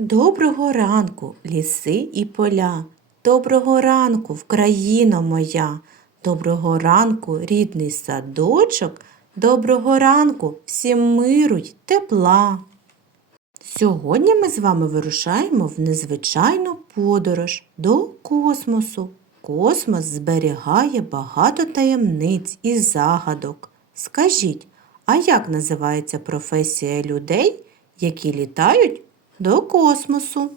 Доброго ранку, ліси і поля. Доброго ранку, Вкраїно моя. Доброго ранку, рідний садочок. Доброго ранку, всім миру й тепла. Сьогодні ми з вами вирушаємо в незвичайну подорож до космосу. Космос зберігає багато таємниць і загадок. Скажіть, а як називається професія людей, які літають до космосу?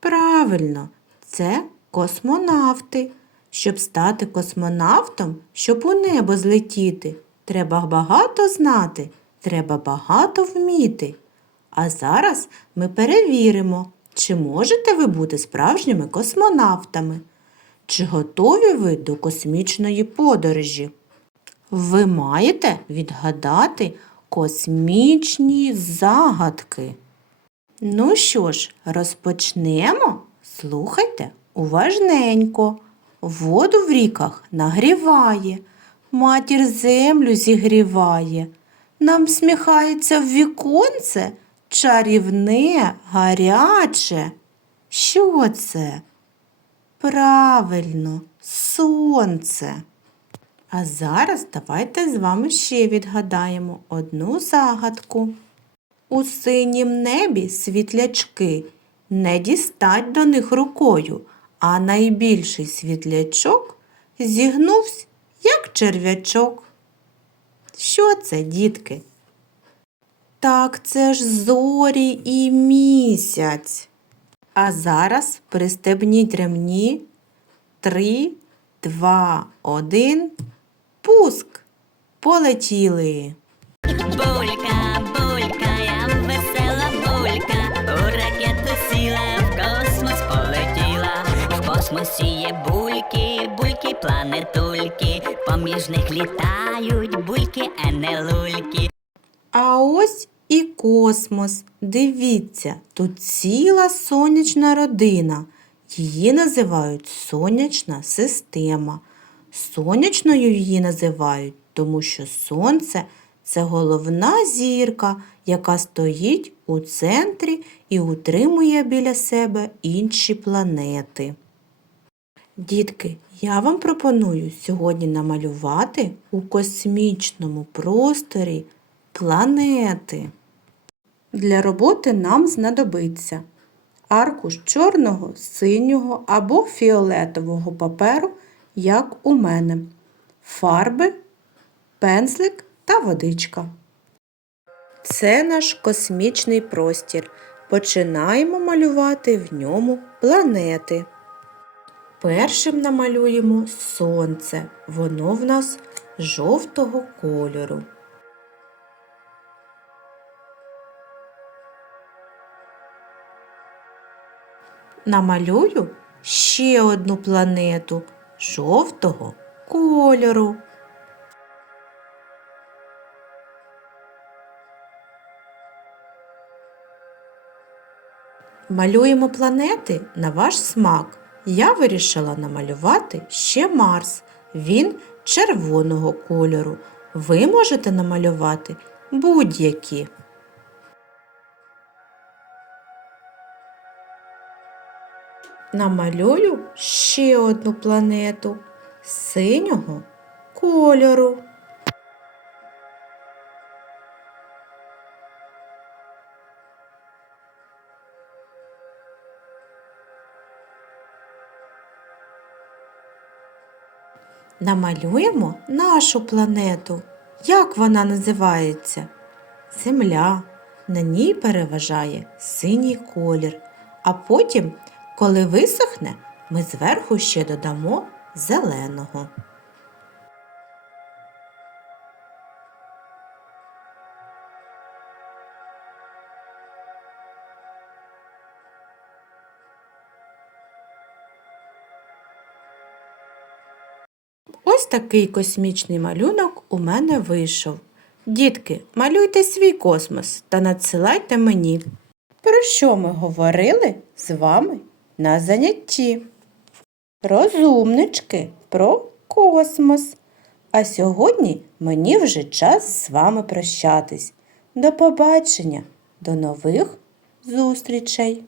Правильно, це космонавти. Щоб стати космонавтом, щоб у небо злетіти, треба багато знати, треба багато вміти. А зараз ми перевіримо, чи можете ви бути справжніми космонавтами, чи готові ви до космічної подорожі. Ви маєте відгадати космічні загадки. Ну що ж, розпочнемо? Слухайте уважненько. Воду в ріках нагріває, матір землю зігріває. Нам сміхається в віконце чарівне, гаряче. Що це? Правильно, сонце. А зараз давайте з вами ще відгадаємо одну загадку. У синім небі світлячки, не дістать до них рукою, а найбільший світлячок зігнувся, як черв'ячок. Що це, дітки? Так це ж зорі і місяць. А зараз пристебніть ремні. Три, два, один. Пуск. Полетіли. Космосі є бульки, бульки, планетульки, поміж них літають бульки, а не лульки. А ось і космос. Дивіться, тут ціла сонячна родина. Її називають сонячна система. Сонячною її називають, тому що сонце це головна зірка, яка стоїть у центрі і утримує біля себе інші планети. Дітки, я вам пропоную сьогодні намалювати у космічному просторі планети. Для роботи нам знадобиться аркуш чорного, синього або фіолетового паперу, як у мене, фарби, пензлик та водичка. Це наш космічний простір. Починаємо малювати в ньому планети. Першим намалюємо сонце. Воно в нас жовтого кольору. Намалюю ще одну планету жовтого кольору. Малюємо планети на ваш смак. Я вирішила намалювати ще Марс. Він червоного кольору. Ви можете намалювати будь-які. Намалюю ще одну планету синього кольору. Намалюємо нашу планету. Як вона називається? Земля. На ній переважає синій колір. А потім, коли висохне, ми зверху ще додамо зеленого. Ось такий космічний малюнок у мене вийшов. Дітки, малюйте свій космос та надсилайте мені. Про що ми говорили з вами на занятті? Розумнички про космос. А сьогодні мені вже час з вами прощатись. До побачення, до нових зустрічей!